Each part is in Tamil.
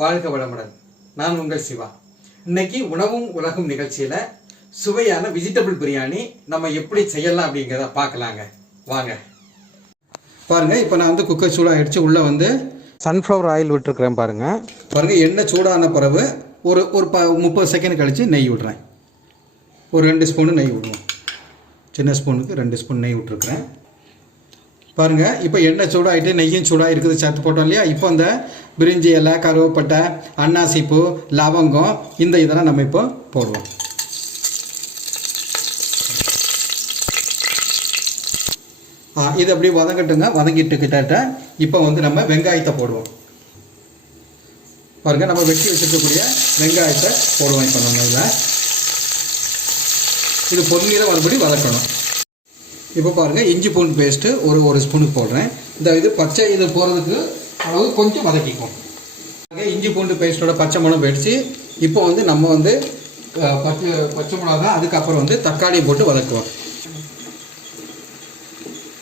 வாழ்க வளமுடன். நான் உங்கள் சிவா. இன்னைக்கு உணவும் உலகும் நிகழ்ச்சியில் சுவையான வெஜிடபிள் பிரியாணி நம்ம எப்படி செய்யலாம் அப்படிங்கிறத பார்க்கலாங்க. வாங்க பாருங்கள். இப்போ நான் வந்து குக்கர் சூடாக அடித்து உள்ளே வந்து சன்ஃப்ளவர் ஆயில் விட்டுருக்குறேன். பாருங்கள் எண்ணெய் சூடான பிறகு ஒரு 30 செகண்ட் கழித்து நெய் விடுறேன். ஒரு 2 ஸ்பூனு நெய் விடுவோம். சின்ன ஸ்பூனுக்கு 2 ஸ்பூன் நெய் விட்டுருக்குறேன். பாருங்கள், இப்போ எண்ணெய் சூடாகிட்டு நெய்யும் சூடாக இருக்குது, சேர்த்து போட்டோம் இல்லையா? இப்போ இந்த பிரிஞ்சி இலை, கருவேப்பட்டை, அன்னாசிப்பூ, லவங்கம் இந்த இதெல்லாம் நம்ம இப்போ போடுவோம். இது அப்படியே வதங்கட்டுங்க. வதங்கிட்டு கிட்ட இப்போ வந்து நம்ம வெங்காயத்தை போடுவோம். பாருங்கள், நம்ம வெட்டி வச்சுருக்கக்கூடிய வெங்காயத்தை போடுவோம். இப்போ நம்ம இதில் இது பொன்னிறம் மறுபடி வதக்கணும். இப்போ பாருங்கள், இஞ்சி பூண்டு பேஸ்ட்டு ஒரு ஸ்பூனுக்கு போடுறேன். இது பச்சை இது போகிறதுக்கு அளவு கொஞ்சம் வதக்கிக்கும். இஞ்சி பூண்டு பேஸ்ட்டோட பச்சை மிளகு போயிடுச்சு. இப்போ வந்து நம்ம வந்து பச்சை மிளகா, அதுக்கப்புறம் வந்து தக்காளி போட்டு வதக்குவோம்.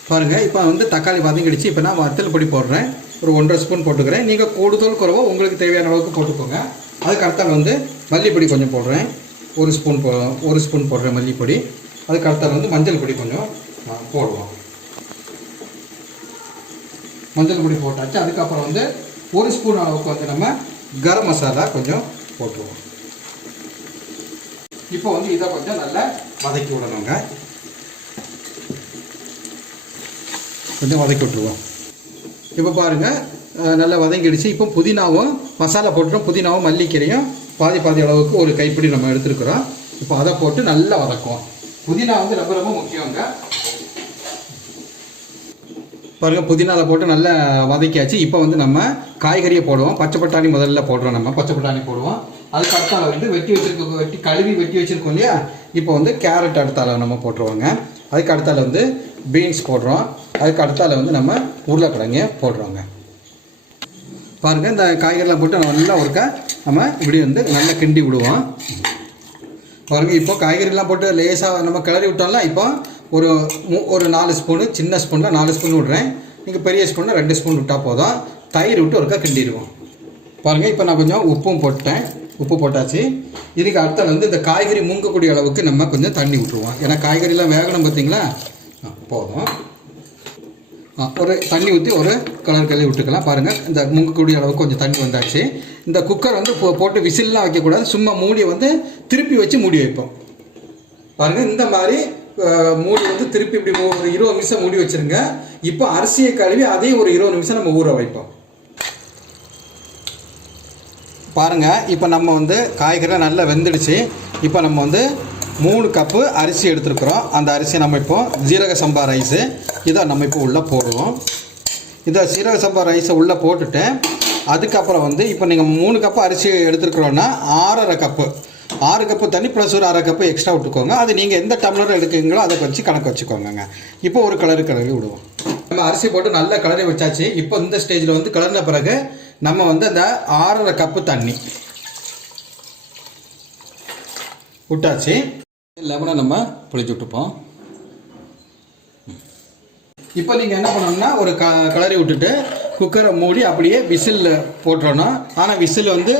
பாருங்கள், இப்போ வந்து தக்காளி வதங்கிடுச்சு. இப்போ நான் வத்தல் பொடி போடுறேன். ஒரு 1.5 ஸ்பூன் போட்டுக்கிறேன். நீங்கள் கூடுதல் குறைவோ உங்களுக்கு தேவையான அளவுக்கு போட்டுக்கோங்க. அதுக்கு அடுத்தால் வந்து மல்லிப்பொடி கொஞ்சம் போடுறேன். ஒரு ஸ்பூன் போடுறேன் மல்லிப்பொடி. அதுக்கு அடுத்தால் வந்து மஞ்சள் பொடி கொஞ்சம் போடுவோம். மஞ்சள் பொடி போட்டாச்சு. அதுக்கப்புறம் வந்து 1 ஸ்பூன் அளவுக்கு வந்து நம்ம கரம் மசாலா கொஞ்சம் போட்டுருவோம். இப்போ வந்து இதை கொஞ்சம் நல்லா வதக்கி விடணுங்க. கொஞ்சம் வதக்கி விட்டுருவோம். இப்போ பாருங்கள், நல்லா வதங்கிடுச்சு. இப்போ புதினாவும் மசாலா போட்டுறோம். புதினாவும் மல்லிக்கீரையும் பாதி அளவுக்கு ஒரு கைப்பிடி நம்ம எடுத்துருக்குறோம். இப்போ அதை போட்டு நல்லா வதக்குவோம். புதினா வந்து ரொம்ப ரொம்ப முக்கியங்க. பாருங்கள், புதினாவில் போட்டு நல்லா வதக்கியாச்சு. இப்போ வந்து நம்ம காய்கறியை போடுவோம். பச்சை பட்டாணி முதல்ல போடுறோம். நம்ம பச்சை பட்டாணி போடுவோம். அதுக்கு அடுத்தால வந்து வெட்டி வச்சுருக்கோம் இல்லையா? இப்போ வந்து கேரட் அடுத்தால நம்ம போட்டுருவோங்க. அதுக்கு அடுத்தால வந்து பீன்ஸ் போடுறோம். அதுக்கு அடுத்தால வந்து நம்ம உருளைக்கிழங்கு போடுறோங்க. பாருங்கள், இந்த காய்கறிலாம் போட்டு நல்லா நம்ம இப்படி வந்து நல்லா கிண்டி விடுவோம். பாருங்கள், இப்போ காய்கறிலாம் போட்டு லேசாக நம்ம கிளறி விட்டோம்ல. இப்போ ஒரு 4 ஸ்பூனு, சின்ன ஸ்பூனில் 4 ஸ்பூன் விட்றேன். நீங்கள் பெரிய ஸ்பூனில் 2 ஸ்பூன் விட்டால் போதும். தயிர் விட்டு ஒருக்கா கிண்டிடுவோம். பாருங்கள், இப்போ நான் கொஞ்சம் உப்பு போட்டாச்சு. இதுக்கு அடுத்தால் வந்து இந்த காய்கறி மூங்கக்கூடிய அளவுக்கு நம்ம கொஞ்சம் தண்ணி விட்டுருவோம். ஏன்னா காய்கறிலாம் வேகணும் பார்த்தீங்களா? போதும். ஒரு தண்ணி ஊற்றி ஒரு கலரி விட்டுக்கலாம். பாருங்கள், இந்த மூங்கக்கூடிய அளவுக்கு கொஞ்சம் தண்ணி வந்தாச்சு. இந்த குக்கர் வந்து போட்டு விசில்லாம் வைக்கக்கூடாது. சும்மா மூடியை வந்து திருப்பி வச்சு மூடி வைப்போம். பாருங்கள், இந்த மாதிரி மூடி வந்து திருப்பி இப்படி ஒரு 20 நிமிஷம் மூடி வச்சுருங்க. இப்போ அரிசியை கழுவி அதையும் ஒரு 20 நிமிஷம் நம்ம ஊற வைப்போம். பாருங்கள், இப்போ நம்ம வந்து காய்கறிலாம் நல்லா வெந்துடுச்சு. இப்போ நம்ம வந்து 3 கப்பு அரிசி எடுத்துருக்குறோம். அந்த அரிசியை நம்ம இப்போ ஜீரக சம்பா ரைஸு இதை நம்ம இப்போ உள்ளே போடுவோம். இதை சீரக சம்பா ரைஸை உள்ளே போட்டுட்டு அதுக்கப்புறம் வந்து இப்போ நீங்கள் 3 கப்பு அரிசி எடுத்துருக்குறோன்னா 6 கப்பு தண்ணி ப்ளஸ் ஒரு 1/2 கப்பு எக்ஸ்ட்ரா விட்டுக்கோங்க. அது நீங்கள் எந்த டம்ளர் எடுக்கிறீங்களோ அதை வச்சு கணக்கு வச்சுக்கோங்க. இப்போ ஒரு கிளறி விடுவோம். நம்ம அரிசி போட்டு நல்லா கிளறி வச்சாச்சு. இப்போ இந்த ஸ்டேஜில் வந்து கிளறின பிறகு நம்ம வந்து அந்த 6.5 கப்பு தண்ணி விட்டாச்சு. லெமனை நம்ம புளிச்சு விட்டுப்போம். இப்போ நீங்கள் என்ன பண்ணணும்னா ஒரு கிளறி விட்டுட்டு குக்கரை மூடி அப்படியே விசில் போட்டுறணும். ஆனால் விசில் வந்து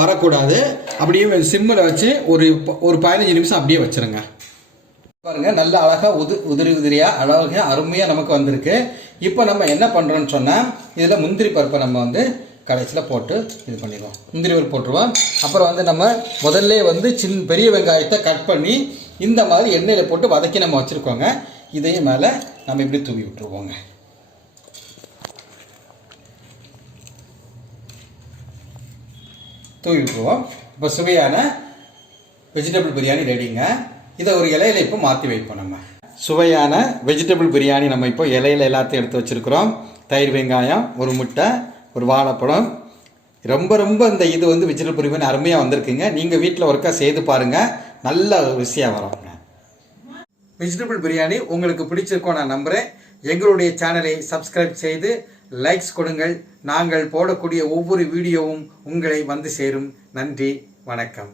வரக்கூடாது. அப்படியே சிம்மில் வச்சு ஒரு 15 நிமிஷம் அப்படியே வச்சுருங்க. பாருங்கள், நல்ல அழகாக உதிரியாக அழகாக அருமையாக நமக்கு வந்திருக்கு. இப்போ நம்ம என்ன பண்ணுறோன்னு சொன்னால் இதில் முந்திரி பருப்பை நம்ம வந்து கடைசியில் போட்டு இது பண்ணிடுவோம். முந்திரி பருப்பு போட்டுருவோம். அப்புறம் வந்து நம்ம முதல்ல வந்து பெரிய வெங்காயத்தை கட் பண்ணி இந்த மாதிரி எண்ணெயில் போட்டு வதக்கி நம்ம வச்சுருக்கோங்க. இதையும் மேலே நம்ம இப்படி தூவி விட்டுருவோங்க. தூவி விட்டுருவோம். இப்போ சுவையான வெஜிடபிள் பிரியாணி ரெடிங்க. இதை ஒரு இலையில இப்போ மாற்றி வைப்போம். நம்ம சுவையான வெஜிடபிள் பிரியாணி நம்ம இப்போ இலையில எல்லாத்தையும் எடுத்து வச்சுருக்குறோம். தயிர், வெங்காயம், ஒரு முட்டை, ஒரு வாழைப்பழம். ரொம்ப இந்த இது வந்து வெஜிடபிள் பிரியாணி அருமையாக வந்திருக்குங்க. நீங்கள் வீட்டில் ஒருக்கா செய்து பாருங்கள். நல்ல ருசியாக வரும். வெஜிடபிள் பிரியாணி உங்களுக்கு பிடிச்சிருக்கோம் நான் நம்புகிறேன். எங்களுடைய சேனலை சப்ஸ்கிரைப் செய்து லைக்ஸ் கொடுங்கள். நாங்கள் போடக்கூடிய ஒவ்வொரு வீடியோவும் உங்களை வந்து சேரும். நன்றி, வணக்கம்.